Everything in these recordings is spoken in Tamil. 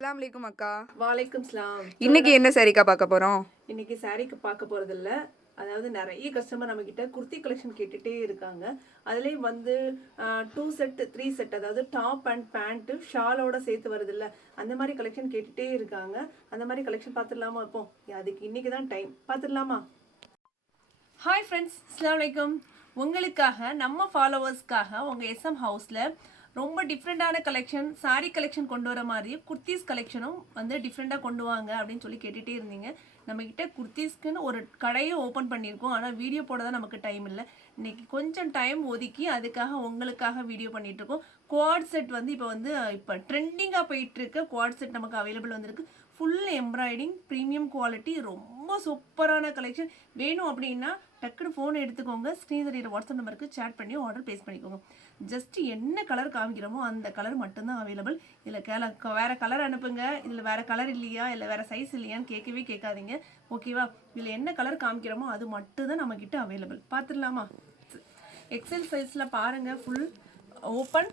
அஸ்ஸலாமு அலைக்கும் அக்கா. வாலைக்கும் சலாம். இன்னைக்கு என்ன சாரிக்கா பார்க்க போறோம்? இன்னைக்கு சாரீக்கு பார்க்க போறது இல்ல. அதாவது நிறைய கஸ்டமர் நம்ம கிட்ட குர்த்தி கலெக்ஷன் கேட்டுட்டே இருக்காங்க. அதுலயும் வந்து 2 செட் 3 செட், அதாவது டாப் அண்ட் பேண்ட் ஷாலோட சேர்த்து வருது இல்ல, அந்த மாதிரி கலெக்ஷன் கேட்டுட்டே இருக்காங்க. அந்த மாதிரி கலெக்ஷன் பார்த்துடலாமா? இப்போ அதுக்கு இன்னைக்கு தான் டைம். பார்த்துடலாமா? ஹாய் ஃப்ரெண்ட்ஸ், அஸ்ஸலாமு அலைக்கும். உங்களுக்காக, நம்ம ஃபாலோவர்ஸ்க்காக உங்க எஸ்எம் ஹவுஸ்ல ரொம்ப டிஃப்ரெண்டான கலெக்ஷன், சாரீ கலெக்ஷன் கொண்டு வர மாதிரி குர்த்திஸ் கலெக்ஷனும் வந்து டிஃப்ரெண்டாக கொண்டு வாங்க அப்படின்னு சொல்லி கேட்டுகிட்டே இருந்தீங்க. நம்மக்கிட்ட குர்த்திஸ்க்குன்னு ஒரு கடையை ஓப்பன் பண்ணியிருக்கோம். ஆனால் வீடியோ போட தான் நமக்கு டைம் இல்லை. இன்னைக்கு கொஞ்சம் டைம் ஒதுக்கி அதுக்காக உங்களுக்காக வீடியோ பண்ணிகிட்ருக்கோம். குவாட் செட் வந்து இப்போ ட்ரெண்டிங்காக போயிட்டுருக்க குவாட் செட் நமக்கு அவைலபிள் வந்திருக்கு. ஃபுல் எம்ப்ராய்டிங், ப்ரீமியம் குவாலிட்டி, ரொம்ப சூப்பரான கலெக்ஷன். வேணும் அப்படின்னா டக்குன்னு ஃபோன் எடுத்துக்கோங்க. ஸ்ரீதரியோட வாட்ஸ்அப் நம்பருக்கு சேட் பண்ணி ஆர்டர் ப்ளேஸ் பண்ணிக்கோங்க. ஜஸ்ட் என்ன கலர் காமிக்கிறோமோ அந்த கலர் மட்டும்தான் அவைலபிள். இதில் வேறு கலர் அனுப்புங்க, இதில் வேறு கலர் இல்லையா, இல்லை வேறு சைஸ் இல்லையான்னு கேட்கவே கேட்காதீங்க. ஓகேவா? இதில் என்ன கலர் காமிக்கிறோமோ அது மட்டும்தான் நம்மக்கிட்ட அவைலபிள். பார்த்துடலாமா? எக்ஸல் சைஸில் பாருங்கள். ஃபுல் ஓப்பன்,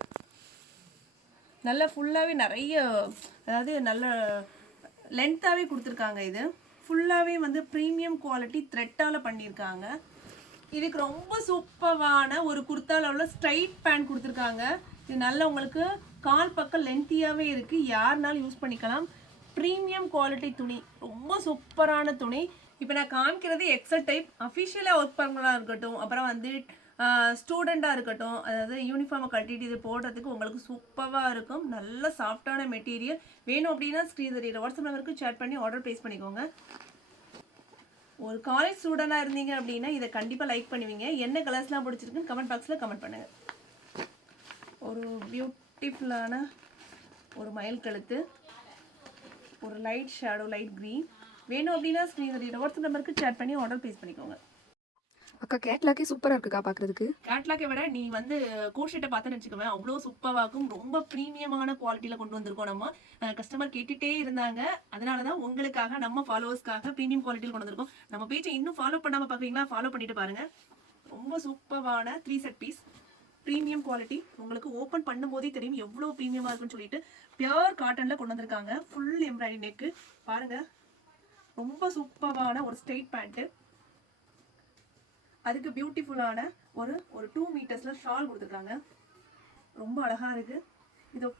நல்ல ஃபுல்லாகவே நிறைய, அதாவது நல்ல லென்த்தாகவே கொடுத்துருக்காங்க. இது ஃபுல்லாகவே வந்து ப்ரீமியம் குவாலிட்டி த்ரெட்டால் பண்ணியிருக்காங்க. இதுக்கு ரொம்ப சூப்பரான ஒரு குர்த்தால உள்ள ஸ்ட்ரைட் பேண்ட் கொடுத்துருக்காங்க. இது நல்ல உங்களுக்கு கால் பக்கம் லென்த்தியாகவே இருக்குது, யாருனாலும் யூஸ் பண்ணிக்கலாம். ப்ரீமியம் குவாலிட்டி துணி, ரொம்ப சூப்பரான துணி. இப்போ நான் காமிக்கிறது எக்ஸல் டைப். அஃபிஷியலாக ஒர்க் பண்ணுறதா இருக்கட்டும், அப்புறம் வந்து ஸ்டூடெண்ட்டாக இருக்கட்டும், அதாவது யூனிஃபார்மை கட்டிட்டு இது போடுறதுக்கு உங்களுக்கு சூப்பராக இருக்கும். நல்ல சாஃப்டான மெட்டீரியல். வேணும் அப்படின்னா ஸ்ரீதரியோட வாட்ஸ்அப் நம்பருக்கு சேட் பண்ணி ஆர்டர் ப்ளேஸ் பண்ணிக்கோங்க. ஒரு காலேஜ் ஸ்டூடெண்டாக இருந்தீங்க அப்படின்னா இதை கண்டிப்பாக லைக் பண்ணுவீங்க. என்ன கலர்ஸ்லாம் பிடிச்சிருக்குன்னு கமெண்ட் பாக்ஸில் கமெண்ட் பண்ணுங்கள். ஒரு பியூட்டிஃபுல்லான ஒரு மயில் கழுத்து, ஒரு லைட் ஷேடோ, லைட் க்ரீன். வேணும் அப்படின்னா ஸ்ரீதரியோட வாட்ஸ்அப் நம்பருக்கு சேட் பண்ணி ஆர்டர் ப்ளேஸ் பண்ணிக்கோங்க. அக்கா கேட்லாக்கே சூப்பரா இருக்குக்கா பார்க்கிறதுக்கு. கேட்லாக்கை விட நீ வந்து கோட்ஷீட்டை பார்த்துன்னு வச்சுக்கோவேன், அவ்வளோ சூப்பராகும். ரொம்ப ப்ரீமியமான குவாலிட்டியில் கொண்டு வந்திருக்கோம். நம்ம கஸ்டமர் கேட்டுகிட்டே இருந்தாங்க. அதனால தான் உங்களுக்காக, நம்ம ஃபாலோவர்ஸ்க்காக ப்ரீமியம் குவாலிட்டியில் கொண்டு வந்திருக்கோம். நம்ம பேஜை இன்னும் ஃபாலோ பண்ணாமல் பார்க்குறீங்களா? ஃபாலோ பண்ணிட்டு பாருங்கள். ரொம்ப சூப்பரான 3 செட் பீஸ், ப்ரீமியம் குவாலிட்டி. உங்களுக்கு ஓப்பன் பண்ணும்போதே தெரியும் எவ்வளோ ப்ரீமியமாக இருக்குன்னு சொல்லிட்டு. பியூர் காட்டனில் கொண்டு வந்திருக்காங்க. ஃபுல் எம்ப்ராய்டரி நெக்கு பாருங்கள். ரொம்ப சூப்பரான ஒரு ஸ்ட்ரெயிட் பேண்ட்டு, அதுக்கு பியூட்டிஃபுல்லான ஒரு 2 மீட்டர்ஸ்ல ஷால் கொடுத்துருக்காங்க. ரொம்ப அழகா இருக்கு.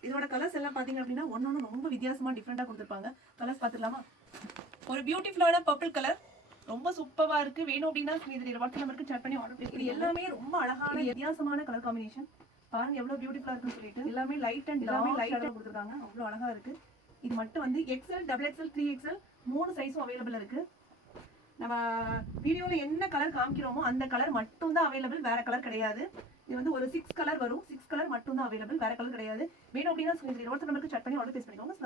இதோட கலர்ஸ் எல்லாம் பாத்தீங்க அப்படின்னா ஒன்னொன்னு ரொம்ப வித்தியாசமா டிஃப்ரெண்டா கொடுத்துருப்பாங்க. கலர்ஸ் பார்த்துடலாமா? ஒரு பியூட்டிஃபுல்லான பர்பிள் கலர், ரொம்ப சூப்பரா இருக்கு. வேணும் அப்படின்னா இதோட வாட்ஸ்அப் நம்பருக்கு சேட் பண்ணி ஆர்டர். இது எல்லாமே ரொம்ப அழகான வித்தியாசமான கலர் காம்பினேஷன். பாருங்க எவ்வளவு பியூட்டிஃபுல்லா இருக்குன்னு சொல்லிட்டு. எல்லாமே லைட் அண்ட் லைட்டா கொடுத்துருக்காங்க. அவ்வளவு அழகா இருக்கு. இது மட்டும் வந்து XL, XXL, 3XL 3 சைஸும் அவைலபிள் இருக்கு. நம்ம வீடியோவில் என்ன கலர் காமிக்கிறோமோ அந்த கலர் மட்டும் தான் அவைலபிள், வேற கலர் கிடையாது. இது வந்து ஒரு 6 கலர் வரும். 6 கலர் மட்டும் தான் அவைலபிள், வேற கலர் கிடையாது. வேணும் அப்படின்னா வாட்ஸ்அப் நம்பருக்கு சேட் பண்ணி ஆர்டர் ப்ளேஸ் பண்ணிக்கோங்க.